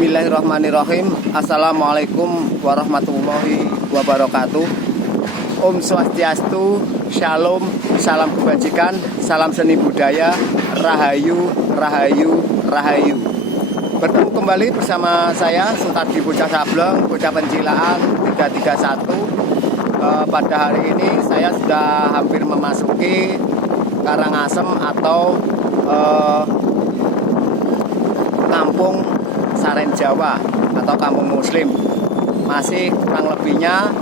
Bismillahirrahmanirrahim. Assalamualaikum warahmatullahi wabarakatuh. Om Swastiastu, Shalom, salam kebajikan, salam seni budaya, Rahayu, Rahayu, Rahayu. Bertemu kembali bersama saya Sutardi Bocah Sableng, Bocah Pencilaan 331. Pada hari ini saya sudah hampir memasuki Karangasem atau Kampung Saren Jawa atau Kampung Muslim. Masih kurang lebihnya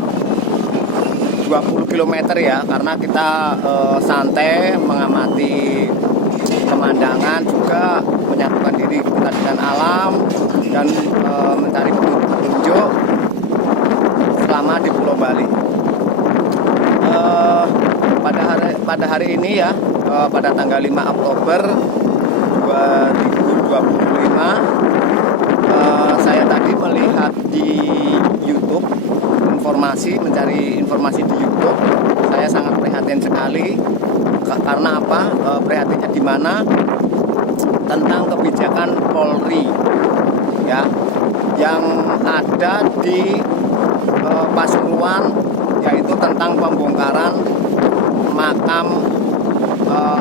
20 km ya, karena kita santai mengamati pemandangan, juga menyatukan diri kita dengan alam dan mencari petunjuk selama di Pulau Bali. Pada hari ini ya, pada tanggal 5 Oktober 2025, saya tadi melihat di YouTube mencari informasi di YouTube. Saya sangat prihatin sekali. Karena apa? Prihatinnya di mana? Tentang kebijakan Polri ya, yang ada di Pasuruan, yaitu tentang pembongkaran makam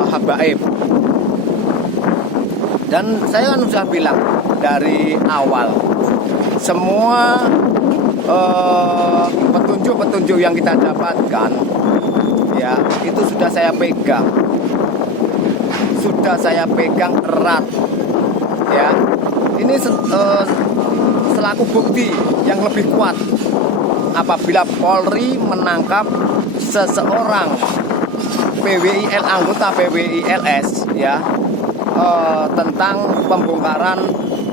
habaib. Dan saya kan sudah bilang dari awal, semua petunjuk-petunjuk yang kita dapatkan ya, itu sudah saya pegang erat ya. Ini selaku bukti yang lebih kuat apabila Polri menangkap seseorang PWIL, anggota PWILS ya, tentang pembongkaran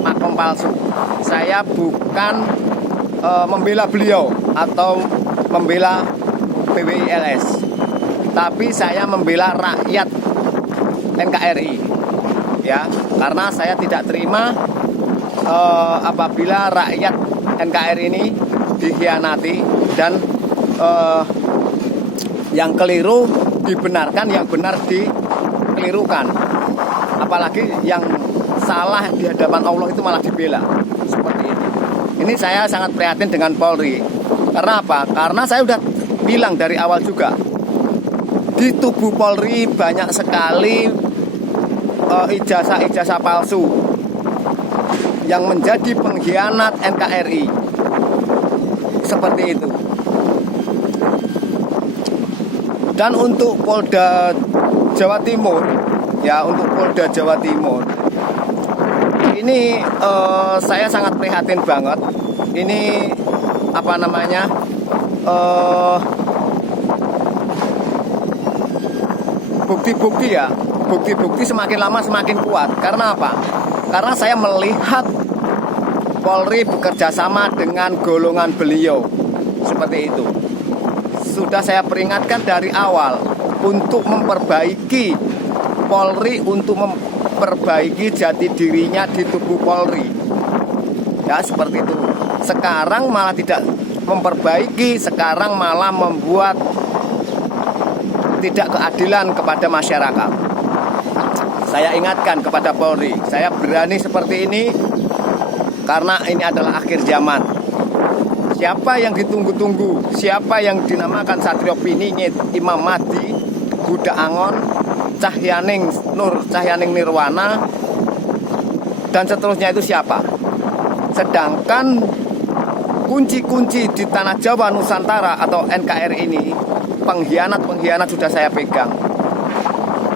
makam palsu. Saya bukan membela beliau atau membela PWILS, tapi saya membela rakyat NKRI ya, karena saya tidak terima apabila rakyat NKRI ini dikhianati dan yang keliru dibenarkan, yang benar dikelirukan. Apalagi yang salah di hadapan Allah itu malah dibela. Seperti itu. Ini saya sangat prihatin dengan Polri. Karena apa? Karena saya sudah bilang dari awal juga, di tubuh Polri banyak sekali ijazah-ijazah palsu yang menjadi pengkhianat NKRI. Seperti itu. Dan untuk Polda Jawa Timur ya, untuk Polda Jawa Timur ini saya sangat prihatin banget. Ini apa namanya, bukti-bukti semakin lama semakin kuat. Karena apa? Karena saya melihat Polri bekerja sama dengan golongan beliau. Seperti itu. Sudah saya peringatkan dari awal untuk memperbaiki Polri, untuk memperbaiki jati dirinya di tubuh Polri ya, seperti itu. Sekarang malah tidak memperbaiki, sekarang malah membuat tidak keadilan kepada masyarakat. Saya ingatkan kepada Polri, saya berani seperti ini karena ini adalah akhir zaman. Siapa yang ditunggu-tunggu, siapa yang dinamakan Satrio Piningit, Imam Mahdi, Buddha Angon, Cahyaning Nur, Cahyaning Nirwana, dan seterusnya itu siapa? Sedangkan kunci-kunci di tanah Jawa Nusantara atau NKRI ini, pengkhianat sudah saya pegang,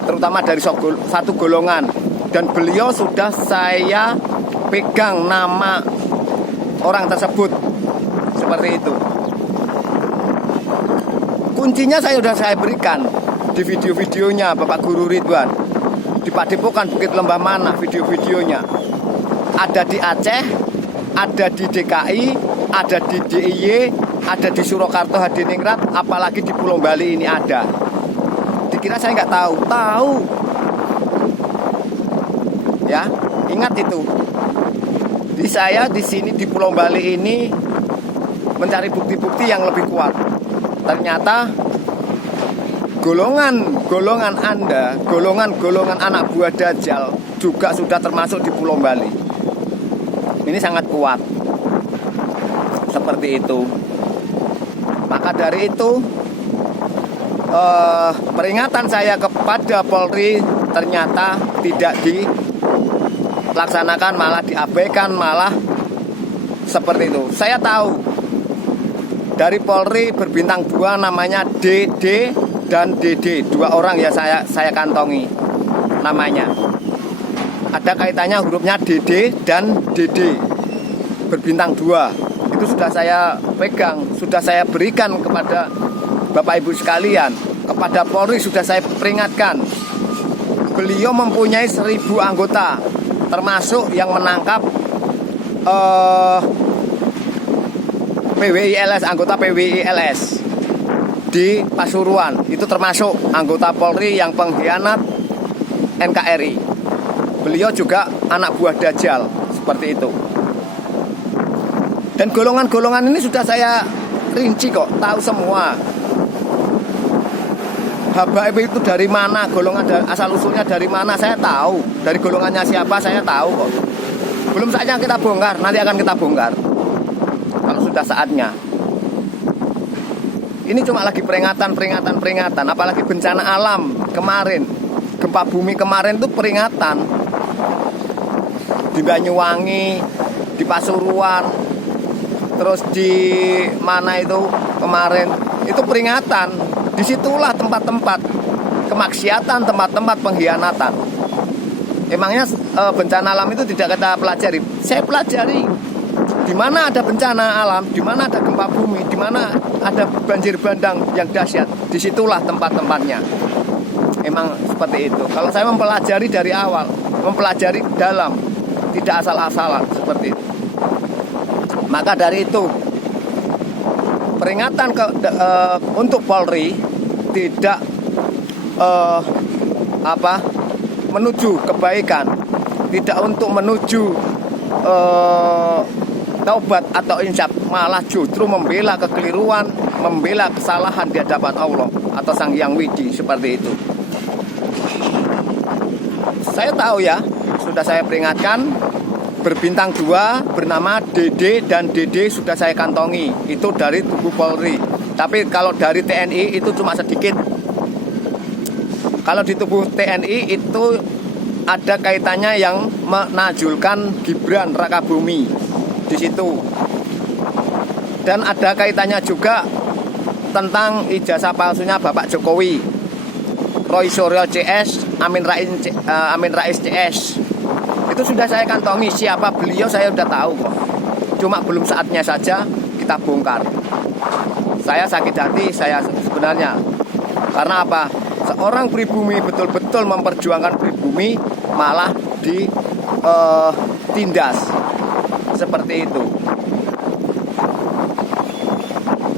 terutama dari satu golongan, dan beliau sudah saya pegang nama orang tersebut. Seperti itu. Kuncinya sudah saya berikan di video-videonya Bapak Guru Ridwan. Di Padepokan Bukit Lembah Mana video-videonya. Ada di Aceh, ada di DKI, ada di DIY, ada di Surakarta Hadiningrat, apalagi di Pulau Bali ini ada. Dikira saya nggak tahu. Tahu. Ya, ingat itu. Di saya di sini di Pulau Bali ini mencari bukti-bukti yang lebih kuat. Ternyata golongan Anda, golongan anak buah Dajjal juga sudah termasuk di Pulau Bali. ini sangat kuat. Seperti itu. Maka dari itu peringatan saya kepada Polri ternyata tidak dilaksanakan, malah diabaikan, malah seperti itu. Saya tahu dari Polri berbintang 2 namanya DD dan DD, 2 orang ya saya kantongi namanya. Ada kaitannya hurufnya DD dan DD berbintang 2. Itu sudah saya pegang, sudah saya berikan kepada Bapak Ibu sekalian. Kepada Polri sudah saya peringatkan. Beliau mempunyai 1000 anggota, termasuk yang menangkap PWILS, anggota PWILS di Pasuruan. Itu termasuk anggota Polri yang pengkhianat NKRI. Beliau juga anak buah Dajjal, seperti itu. Dan golongan-golongan ini sudah saya rinci kok, tahu semua. Habaib itu dari mana, golongan asal-usulnya dari mana, saya tahu. Dari golongannya siapa, saya tahu kok. Belum saatnya kita bongkar, nanti akan kita bongkar kalau sudah saatnya. Ini cuma lagi peringatan. Apalagi bencana alam kemarin, gempa bumi kemarin itu peringatan. Di Banyuwangi, di Pasuruan, terus di mana itu kemarin, itu peringatan. Disitulah tempat-tempat kemaksiatan, tempat-tempat pengkhianatan. Emangnya bencana alam itu tidak kita pelajari? Saya pelajari. Di mana ada bencana alam, di mana ada gempa bumi, di mana ada banjir bandang yang dahsyat, disitulah tempat-tempatnya. Emang seperti itu. Kalau saya mempelajari dari awal, mempelajari dalam, tidak asal-asalan seperti itu. Maka dari itu peringatan untuk Polri tidak menuju kebaikan, tidak untuk menuju taubat atau insaf, malah justru membela kekeliruan, membela kesalahan di hadapan Allah atau Sang Hyang Widi, seperti itu. Saya tahu ya, sudah saya peringatkan. Berbintang 2 bernama DD dan DD sudah saya kantongi. Itu dari tubuh Polri. Tapi kalau dari TNI itu cuma sedikit. Kalau di tubuh TNI itu ada kaitannya yang menajulkan Gibran Rakabumi di situ. Dan ada kaitannya juga tentang ijazah palsunya Bapak Jokowi, Roy Suryo CS, Amin Rais CS. Itu sudah saya kantongi, siapa beliau saya sudah tahu kok. Cuma belum saatnya saja kita bongkar. Saya sakit hati, saya sebenarnya. Karena apa? Seorang pribumi betul-betul memperjuangkan pribumi, malah ditindas seperti itu.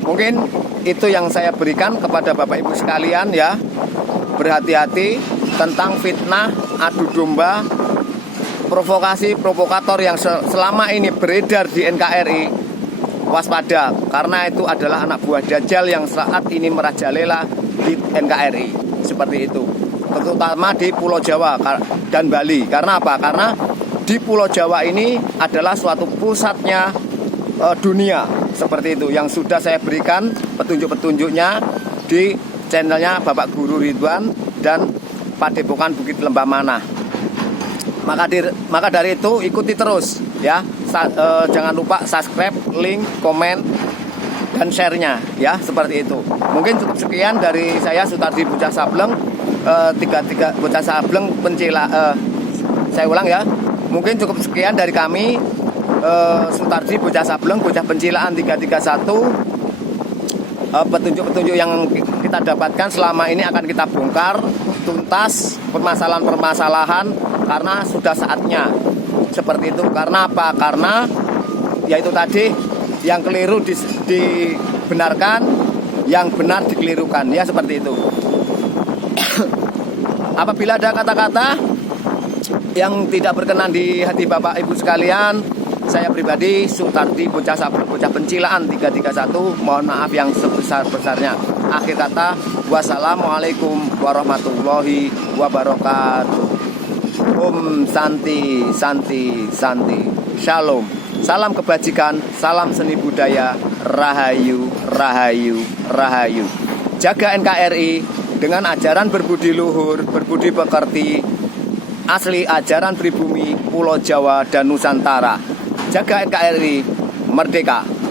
Mungkin itu yang saya berikan kepada Bapak Ibu sekalian ya. Berhati-hati tentang fitnah, adu domba, provokasi provokator yang selama ini beredar di NKRI. Waspada, karena itu adalah anak buah Dajjal yang saat ini merajalela di NKRI. Seperti itu, terutama di Pulau Jawa dan Bali. Karena apa? Karena di Pulau Jawa ini adalah suatu pusatnya dunia. Seperti itu, yang sudah saya berikan petunjuk-petunjuknya di channelnya Bapak Guru Ridwan dan Padepokan Bukit Lembah Manah. Maka dari itu ikuti terus ya. Jangan lupa subscribe, link, komen, dan share-nya ya, seperti itu. Mungkin cukup sekian dari saya, Sutardi Bocah Sableng, 33 Bocah Sableng Pencila. Saya ulang ya. Mungkin cukup sekian dari kami, Sutardi Bocah Sableng, Bocah Pencilaan 331. Petunjuk-petunjuk yang kita dapatkan selama ini akan kita bongkar tuntas permasalahan-permasalahan, karena sudah saatnya seperti itu. Karena apa? Karena yaitu tadi, yang keliru dibenarkan, yang benar dikelirukan ya, seperti itu. Apabila ada kata-kata yang tidak berkenan di hati Bapak Ibu sekalian, saya pribadi Sutardi Bocah Sableng, Bocah Pencilaan 331, mohon maaf yang sebesar-besarnya. Akhir kata, wassalamualaikum warahmatullahi wabarakatuh. Om Santi Santi Santi. Shalom. Salam kebajikan, salam seni budaya, rahayu, rahayu, rahayu. Jaga NKRI dengan ajaran berbudi luhur, berbudi pekerti, asli ajaran pribumi, Pulau Jawa dan Nusantara. Jaga NKRI, merdeka.